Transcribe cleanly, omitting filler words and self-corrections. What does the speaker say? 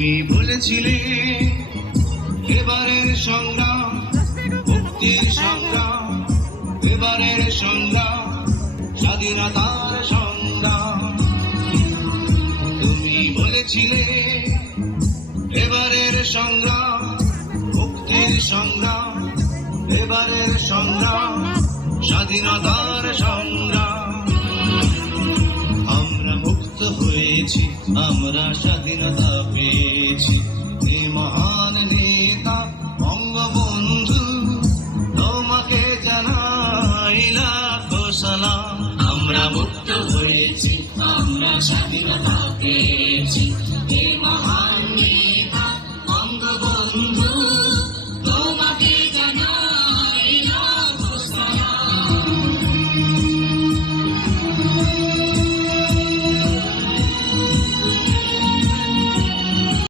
তুমি বলেছিলে এবারের সংগ্রাম মুক্তির সংগ্রাম, এবারের সংগ্রাম স্বাধীনতার সংগ্রাম। তুমি বলেছিলে এবারের সংগ্রাম মুক্তির সংগ্রাম, এবারের সংগ্রাম স্বাধীনতার সংগ্রাম। আমরা মুক্ত হয়েছি, আমরা স্বাধীনতা পেয়েছি। এই মহান নেতা বঙ্গবন্ধু, তোমাকে জানাই লাখো সালাম। আমরা মুক্ত হয়েছি, আমরা স্বাধীনতা